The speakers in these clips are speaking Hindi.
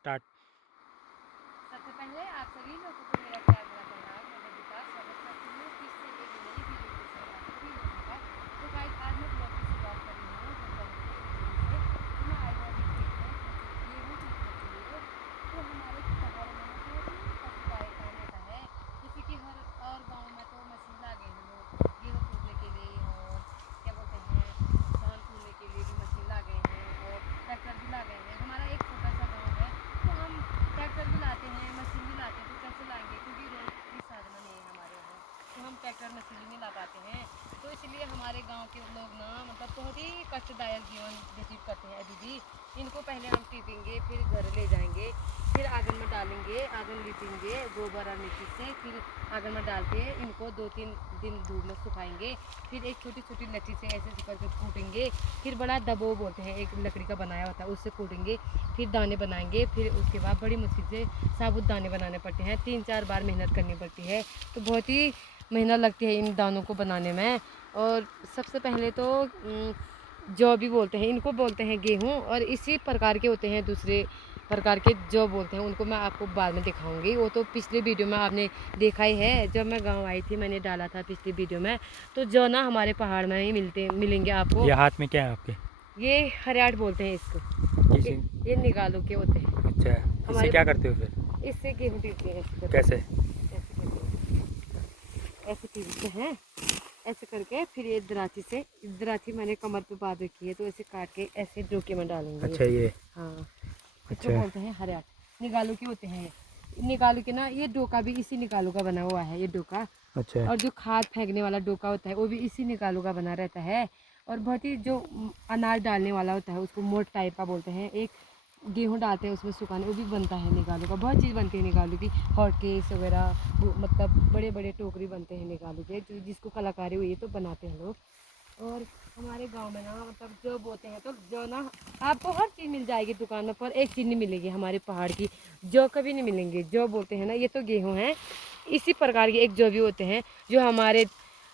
स्टार्ट। सबसे पहले आप सभी लोगों को मेरा प्यार भरा प्रणाम। मैं बबीता स्वागत करती हूँ फिर से एक नई वीडियो के साथ आप सभी लोगों का। तो गाइस आज मैं ब्लॉग की शुरुआत कर रही हूँ दोपहर के 1 बजे से। तो मैं आई हूँ अभी खेत में गेहूँ पीसने के लिए। तो हमारे पहाड़ों में ना बहुत ही कष्टदायक काम होता है। जैसे कि हर और गाँव में तो मशीन ला गए हैं लोग गेहूँ कूटने के लिए, और क्या बोलते हैं धान कूटने के लिए भी मशीन ला गए हैं, और ट्रैक्टर भी ला गए हैं। हमारा एक छोटा सा गाँव है, तो हम ट्रैक्टर भी लाते हैं मशीन भी लाते हैं। तो कैसे लाएंगे क्योंकि रोड की साधन नहीं है हमारे यहाँ, तो हम ट्रैक्टर मशीन नहीं ला पाते हैं। तो इसलिए हमारे गांव के लोग ना मतलब बहुत ही कष्टदायक जीवन व्यतीत करते हैं अभी भी। इनको पहले हम टीपेंगे, फिर घर ले जाएंगे, फिर आंगन में डालेंगे, आंगन लीपेंगे गोबर और मिट्टी से, फिर आंगन में डाल के इनको 2-3 दिन धूप में सुखाएंगे, फिर एक छोटी छोटी लट्ठी से ऐसे करके कूटेंगे, फिर बड़ा दबो बोलते हैं एक लकड़ी का बनाया होता है उससे कूटेंगे, फिर दाने बनाएंगे, फिर उसके बाद बड़ी मुश्किल से साबुत दाने बनाने पड़ते हैं। 3-4 बार मेहनत करनी पड़ती है, तो बहुत ही मेहनत लगती है इन दानों को बनाने में। और सबसे पहले तो जौ भी बोलते हैं इनको, बोलते हैं गेहूँ, और इसी प्रकार के होते हैं दूसरे प्रकार के जौ बोलते हैं उनको। मैं आपको बाद में दिखाऊंगी, वो तो पिछले वीडियो में आपने देखा ही है। जब मैं गांव आई थी मैंने डाला था पिछली वीडियो में। तो जौ ना हमारे पहाड़ में ही मिलेंगे आपको। ये हाथ में क्या है आपके? ये हरियाट बोलते हैं इसको। किसी ये निकालो के होते हैं अच्छा, इससे हमारे। क्या करते हो फिर? इससे गेहूँ पीसते हैं, ऐसे करके कैसे? ऐसे करके ऐसे पीसते हैं, ऐसे करके फिर ये दराची से, दराची मैंने कमर पे बांध रखी है, तो ऐसे काट के ऐसे डोके में डालेंगे। अच्छा ये। हाँ, इसको अच्छा। बोलते हैं हरियाट। निगालू के होते हैं ये। निगालू के ना ये डोका भी इसी निगालू का बना हुआ है ये डोका। अच्छा। और जो खाद फेंकने वाला डोका होता है वो भी इसी निगालू का बना रहता है। और बहुत ही जो अनाज डालने वाला होता है उसको मोट टाइप का बोलते हैं। एक गेहूँ डालते हैं उसमें सुखाने, वो भी बनता है निगालू का। बहुत चीज़ बनती है निगालू की, हॉट केस वगैरह, मतलब बड़े बड़े टोकरी बनते हैं निगालू के, जो जिसको कलाकारी हुई है तो बनाते हैं लोग। और हमारे गांव में ना मतलब जो बोते हैं तो जो ना आपको हर चीज़ मिल जाएगी दुकान में, पर एक चीज़ नहीं मिलेगी हमारे पहाड़ की, जो कभी नहीं मिलेंगे। जो बोलते हैं ना ये तो गेहूँ हैं, इसी प्रकार के एक जो भी होते हैं जो हमारे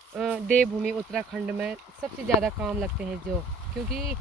देवभूमि उत्तराखंड में सबसे ज़्यादा काम लगते हैं जो, क्योंकि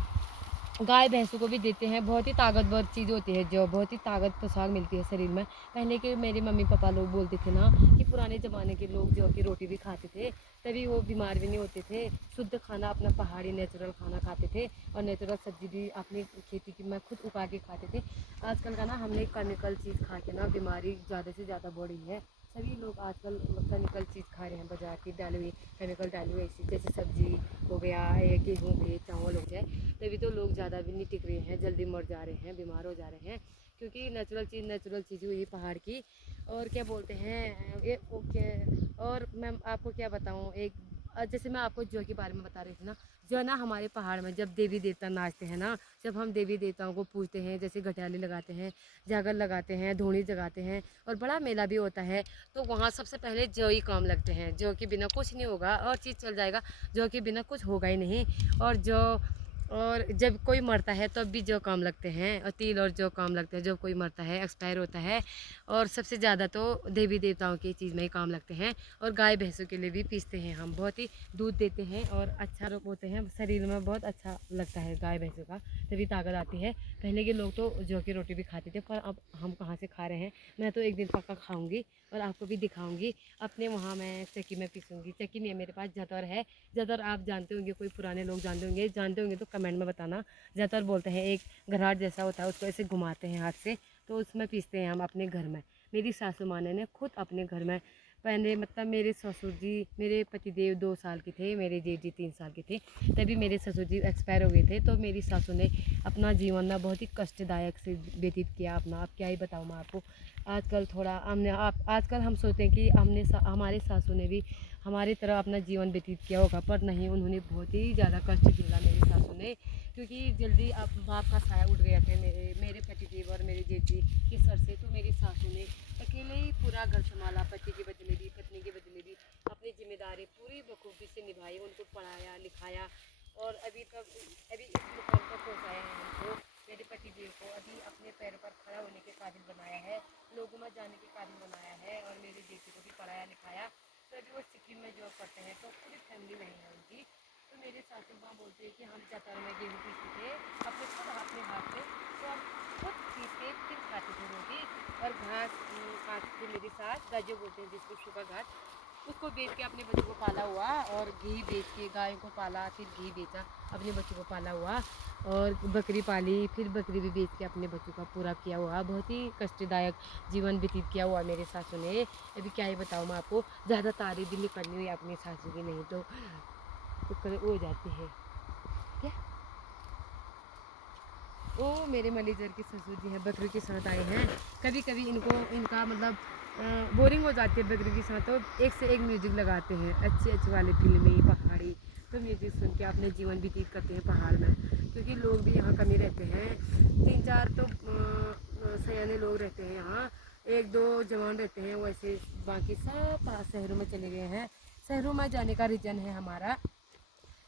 गाय भैंसों को भी देते हैं। बहुत ही ताकतवर चीज़ होती है जो, बहुत ही ताकत पोशाक मिलती है शरीर में। पहले के मेरे मम्मी पापा लोग बोलते थे ना कि पुराने ज़माने के लोग जो की रोटी भी खाते थे, तभी वो बीमार भी नहीं होते थे। शुद्ध खाना अपना पहाड़ी नेचुरल खाना खाते थे, और नेचुरल सब्जी भी अपनी खेती की में खुद उगा के खाते थे। आजकल का ना हमने केमिकल चीज़ खा के ना बीमारी ज़्यादा से ज़्यादा बढ़ रही है। सभी लोग आजकल केमिकल चीज़ खा रहे हैं, बाजार की डाली हुई केमिकल डाली हुई ऐसी, जैसे सब्जी हो गया, गेहूँ हो गए, चावल हो जाए, तभी तो लोग ज़्यादा भी नहीं टिक रहे हैं, जल्दी मर जा रहे हैं, बीमार हो जा रहे हैं, क्योंकि नेचुरल चीज़ हुई पहाड़ की। और क्या बोलते हैं ये ओके। और मैं आपको क्या बताऊँ, एक जैसे मैं आपको जौ के बारे में बता रही थी ना, जो ना हमारे पहाड़ में जब देवी देवता नाचते हैं ना, जब हम देवी देवताओं को पूजते हैं, जैसे घटियाली लगाते हैं, जागर लगाते हैं, धूनी जगाते हैं, और बड़ा मेला भी होता है, तो वहाँ सबसे पहले जौ ही काम लगते हैं। जौ के बिना कुछ नहीं होगा, और चीज़ चल जाएगा, जौ के बिना कुछ होगा ही नहीं। और जो, और जब कोई मरता है तब भी जो काम लगते हैं, और तिल और जो काम लगते हैं जब कोई मरता है, एक्सपायर होता है। और सबसे ज़्यादा तो देवी देवताओं की चीज़ में ही काम लगते हैं। और गाय भैंसों के लिए भी पीसते हैं हम, बहुत ही दूध देते हैं और अच्छा होते हैं, शरीर में बहुत अच्छा लगता है गाय भैंसों का, तभी ताकत आती है। पहले के लोग तो जौ की रोटी भी खाते थे, पर अब हम कहाँ से खा रहे हैं। मैं तो एक दिन पक्का खाऊंगी और आपको भी दिखाऊंगी। अपने वहाँ मैं चक्की में पीसूँगी, चक्की नहीं है मेरे पास, जतर है। जतर आप जानते होंगे, कोई पुराने लोग जानते होंगे तो कमेंट में बताना। जतर बोलते हैं, एक घराट जैसा होता है, उसको ऐसे घुमाते हैं हाथ से, तो उसमें पीसते हैं हम अपने घर में। मेरी सासू माँ ने खुद अपने घर में पहले, मतलब मेरे ससुर जी, मेरे पतिदेव 2 साल के थे, मेरे जेठ जी 3 साल के थे, तभी मेरे ससुर जी एक्सपायर हो गए थे। तो मेरी सासू ने अपना जीवन ना बहुत ही कष्टदायक से व्यतीत किया अपना। अब क्या ही बताऊँ मैं आपको। आजकल थोड़ा हमने आप आजकल हम सोचते हैं कि हमारे सासू ने भी हमारी तरह अपना जीवन व्यतीत किया होगा, पर नहीं, उन्होंने बहुत ही ज़्यादा कष्ट झेला मेरी सासू ने, क्योंकि जल्दी आप बाप का साया उठ गया था मेरे पतिदेव और मेरे जेठ जी के सर से। तो मेरी सासू ने अकेले ही पूरा घर संभाला, पति के बदले भी, पत्नी के बदले भी अपनी जिम्मेदारी पूरी बखूबी से निभाई, उनको पढ़ाया लिखाया, और अभी इस मुकाम पर पहुँचाया है हमको, मेरे पतिदेव को अभी अपने पैरों पर खड़ा होने के काबिल बनाया है, लोगों में जाने के काबिल बनाया है, और मेरे बेटे को भी पढ़ाया लिखाया। तो अभी वो सिक्किम में जॉब करते हैं, तो पूरी फैमिली नहीं है उनकी। तो मेरे सासू माँ बोलते हैं कि हम जतर में गेहूँ पीसते थे अपने खुद अपने हाथ से, तो हम खुद पीस के फिर खाते थे और घास काटती थी मेरी सास, गजो बोलते हैं जिसको, सूखा घास, उसको बेच के अपने बच्चों को पाला हुआ, और घी बेच के गायों को पाला, फिर घी बेचा, अपने बच्चों को पाला हुआ, और बकरी पाली, फिर बकरी भी बेच के अपने बच्चों का पूरा किया हुआ। बहुत ही कष्टदायक जीवन व्यतीत किया हुआ मेरे सासू ने। अभी क्या ही बताऊँ मैं आपको, ज़्यादा तारीफ भी नहीं करनी हुई अपनी सासू की, नहीं तो हो जाती है क्या। ओ मेरे मैनेजर के ससुर जी हैं, बकरी के साथ आए हैं। कभी कभी इनका मतलब बोरिंग हो जाती है बकरी के साथ, तो एक से एक म्यूजिक लगाते हैं, अच्छे अच्छे वाले फिल्मी पहाड़ी, तो म्यूजिक सुन के अपने जीवन व्यतीत करते हैं पहाड़ में, क्योंकि लोग भी यहाँ कमी रहते हैं। 3-4 तो सयाने लोग रहते हैं यहाँ, 1-2 जवान रहते हैं, वैसे बाकी सब शहरों में चले गए हैं। शहरों में जाने का रीज़न है हमारा,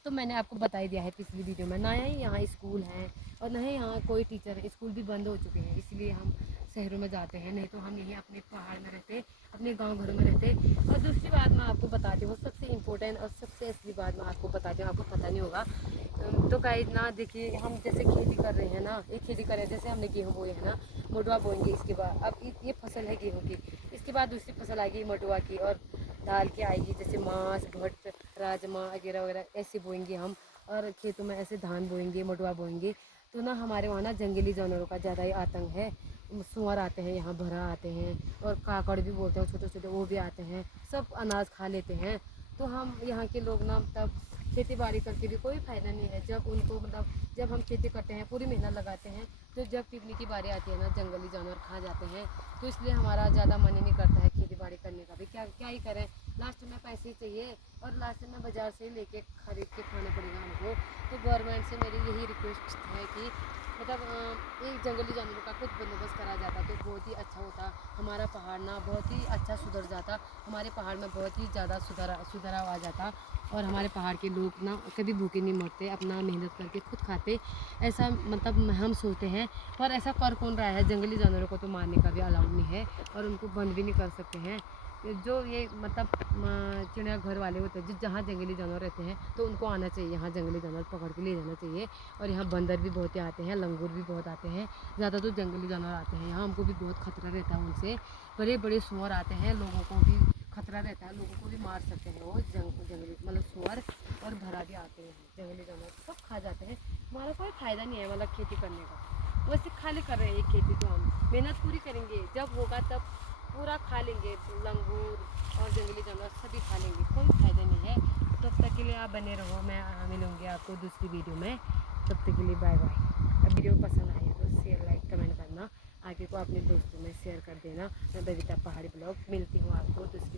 तो मैंने आपको बता ही दिया है पिछली वीडियो में, ना ही यहाँ स्कूल है और ना ही यहाँ कोई टीचर है, स्कूल भी बंद हो चुके हैं, इसलिए हम शहरों में जाते हैं, नहीं तो हम यहीं अपने पहाड़ में रहते, अपने गांव घरों में रहते। और दूसरी बात मैं आपको बताती हूँ, सबसे इम्पोर्टेंट और सबसे असली बात मैं आपको बताती हूँ, आपको पता नहीं होगा। तो गाइस ना देखिए, हम जैसे खेती कर रहे हैं ना, एक खेती कर रहे हैं, जैसे हमने गेहूँ बोए हैं ना, मडुआ बोएंगे, इसके बाद अब ये फसल है गेहूँ की, इसके बाद दूसरी फसल आएगी मडुआ की, और दाल की आएगी, जैसे मांस, भट्ट, राजमा वगैरह वगैरह ऐसे बोएंगे हम। और खेतों में ऐसे धान बोएंगे, मडुआ बोएंगे। तो ना हमारे वहाँ ना जंगली जानवरों का ज़्यादा ही आतंक है। सुअर आते हैं यहाँ, भरा आते हैं, और काकड़ भी बोलते हैं, छोटे छोटे वो भी आते हैं, सब अनाज खा लेते हैं। तो हम यहाँ के लोग ना तब खेती बाड़ी करके भी कोई फ़ायदा नहीं है, जब उनको मतलब जब हम खेती करते हैं, पूरी मेहनत लगाते हैं, तो जब पिकने की बारी आती है ना, जंगली जानवर खा जाते हैं। तो इसलिए हमारा ज़्यादा मन ही नहीं करता है खेती बाड़ी करने का भी, क्या क्या ही करें, लास्ट में पैसे ही चाहिए, और लास्ट में बाज़ार से ही लेके खरीद के खाना पड़ेगा हमको। तो गवर्नमेंट से मेरी यही रिक्वेस्ट है कि मतलब एक जंगली जानवरों का कुछ बंदोबस्त करा जाता तो बहुत ही अच्छा होता, हमारा पहाड़ ना बहुत ही अच्छा सुधर जाता, हमारे पहाड़ में बहुत ही ज़्यादा सुधाराव आ जाता, और हमारे पहाड़ के लोग ना कभी भूखे नहीं मरते, अपना मेहनत करके खुद खाते, ऐसा मतलब हम सोचते हैं। पर ऐसा कर कौन रहा है, जंगली जानवरों को तो मारने का भी अलाउड नहीं है, और उनको बंद भी नहीं कर सकते हैं। जो ये मतलब चिड़ियाघर वाले होते हैं, जहाँ जंगली जानवर रहते हैं, तो उनको आना चाहिए यहाँ, जंगली जानवर पकड़ के ले जाना चाहिए। और यहाँ बंदर भी बहुत आते हैं, लंगूर भी बहुत आते हैं, ज़्यादा तो जंगली जानवर आते हैं यहाँ, हमको भी बहुत खतरा रहता है उनसे। बड़े बड़े सुअर आते हैं, लोगों को भी खतरा रहता है, लोगों को भी मार सकते हैं वो जंगली मतलब सुअर, और भरा भी आते हैं जंगली जानवर, सब खा जाते हैं। हमारा कोई फ़ायदा नहीं है मतलब खेती करने का, वैसे खाली कर रहे हैं ये खेती, तो हम मेहनत पूरी करेंगे, जब होगा तब पूरा खा लेंगे, लंगूर और जंगली जानवर सभी खा लेंगे, कोई फ़ायदा नहीं है। तब तक के लिए आप बने रहो, मैं मिलूँगी आपको दूसरी वीडियो में, तब तक के लिए बाय बाय। अब वीडियो पसंद आए तो शेयर लाइक कमेंट करना, आगे को अपने दोस्तों में शेयर कर देना। मैं बबीता पहाड़ी ब्लॉग, मिलती हूँ आपको दूसरी